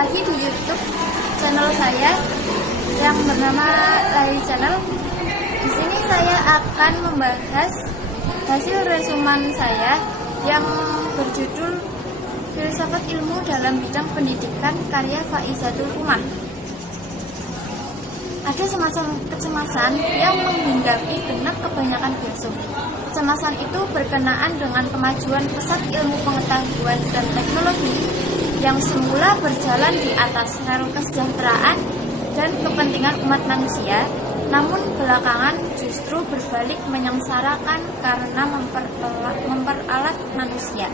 lagi di YouTube channel saya yang bernama Lari Channel. Di sini saya akan membahas hasil resuman saya yang berjudul Filsafat Ilmu dalam Bidang Pendidikan karya Faizatul Umar. Ada semacam kecemasan yang menghinggapi benak kebanyakan filsuf. Kecemasan itu berkenaan dengan kemajuan pesat ilmu pengetahuan dan teknologi yang semula berjalan di atas rel kesejahteraan dan kepentingan umat manusia, namun belakangan justru berbalik menyengsarakan karena memperalat manusia.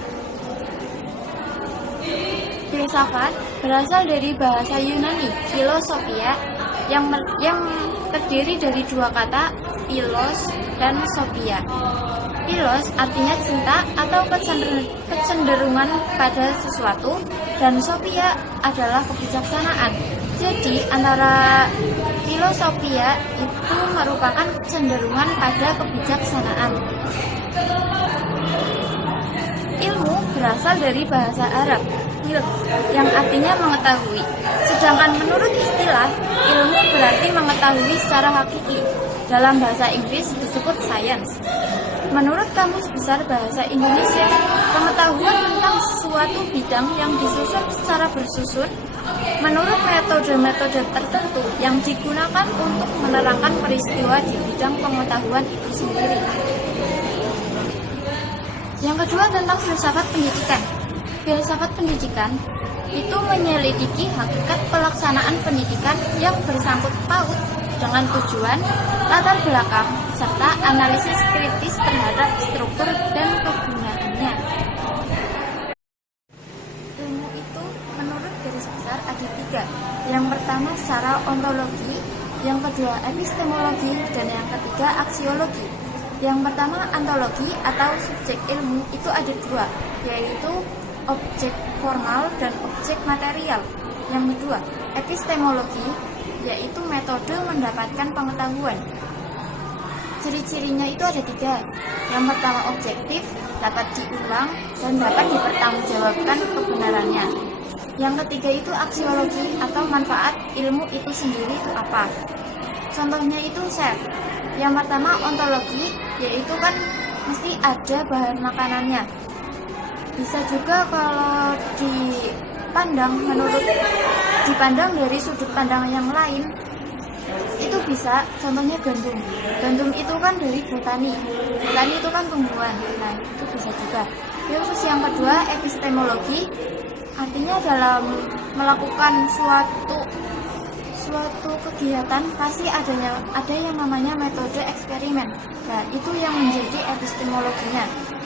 Filsafat berasal dari bahasa Yunani, philosophia, yang terdiri dari dua kata, philos dan sophia. Philos artinya cinta atau kecenderungan pada sesuatu, dan sophia adalah kebijaksanaan. Jadi antara philosophia itu merupakan kecenderungan pada kebijaksanaan. Ilmu berasal dari bahasa Arab, yang artinya mengetahui. Sedangkan menurut istilah, ilmu berarti mengetahui secara hakiki. Dalam bahasa Inggris disebut science. Menurut Kamus Besar Bahasa Indonesia, pengetahuan tentang suatu bidang yang disusun secara bersusun menurut metode-metode tertentu yang digunakan untuk menerangkan peristiwa di bidang pengetahuan itu sendiri. Yang kedua tentang filsafat pendidikan. Filsafat pendidikan itu menyelidiki hakikat pelaksanaan pendidikan yang bersangkut paut dengan tujuan, latar belakang, serta analisis kritis terhadap struktur dan kegunaannya. Ilmu itu menurut garis besar ada tiga. Yang pertama secara ontologi, yang kedua epistemologi, dan yang ketiga aksiologi. Yang pertama ontologi atau subjek ilmu itu ada dua, yaitu objek formal dan objek material. Yang kedua, epistemologi, yaitu metode mendapatkan pengetahuan. Ciri-cirinya itu ada tiga. Yang pertama objektif, dapat diulang dan dapat dipertanggungjawabkan kebenarannya. Yang ketiga itu aksiologi atau manfaat ilmu itu sendiri itu apa. Contohnya itu yang pertama ontologi, yaitu kan mesti ada bahan makanannya. Bisa juga kalau dipandang dari sudut pandang yang lain, itu bisa, contohnya gandum. Gandum itu kan dari botani itu kan tumbuhan, nah itu bisa juga. Terus yang kedua epistemologi, artinya dalam melakukan suatu kegiatan pasti ada yang namanya metode eksperimen. Nah itu yang menjadi epistemologinya.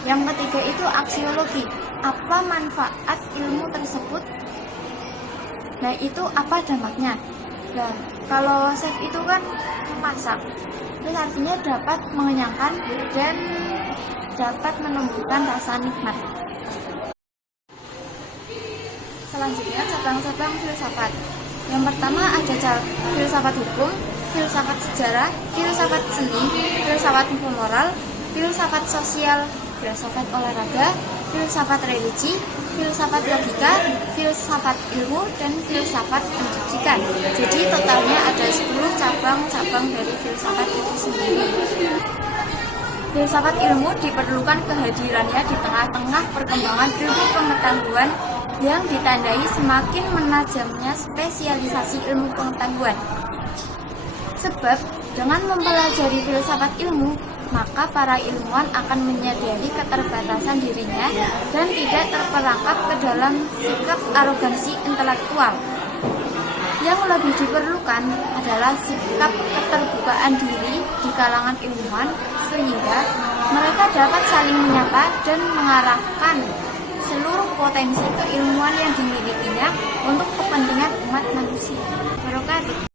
Yang ketiga itu aksiologi, apa manfaat ilmu tersebut, nah itu apa dampaknya. Nah kalau chef itu kan masak, terus artinya dapat mengenyangkan dan dapat menumbuhkan rasa nikmat. Selanjutnya cabang-cabang filsafat. Yang pertama ada filsafat hukum, filsafat sejarah, filsafat seni, filsafat moral, filsafat sosial, filsafat olahraga, filsafat religi, filsafat logika, filsafat ilmu, dan filsafat pendidikan. Jadi totalnya ada 10 cabang-cabang dari filsafat itu sendiri. Filsafat ilmu diperlukan kehadirannya di tengah-tengah perkembangan ilmu pengetahuan yang ditandai semakin menajamnya spesialisasi ilmu pengetahuan. Sebab dengan mempelajari filsafat ilmu, maka para ilmuwan akan menyadari keterbatasan dirinya dan tidak terperangkap ke dalam sikap arogansi intelektual. Yang lebih diperlukan adalah sikap keterbukaan diri di kalangan ilmuwan, sehingga mereka dapat saling menyapa dan mengarahkan seluruh potensi keilmuan yang dimilikinya untuk kepentingan umat manusia. Barokah.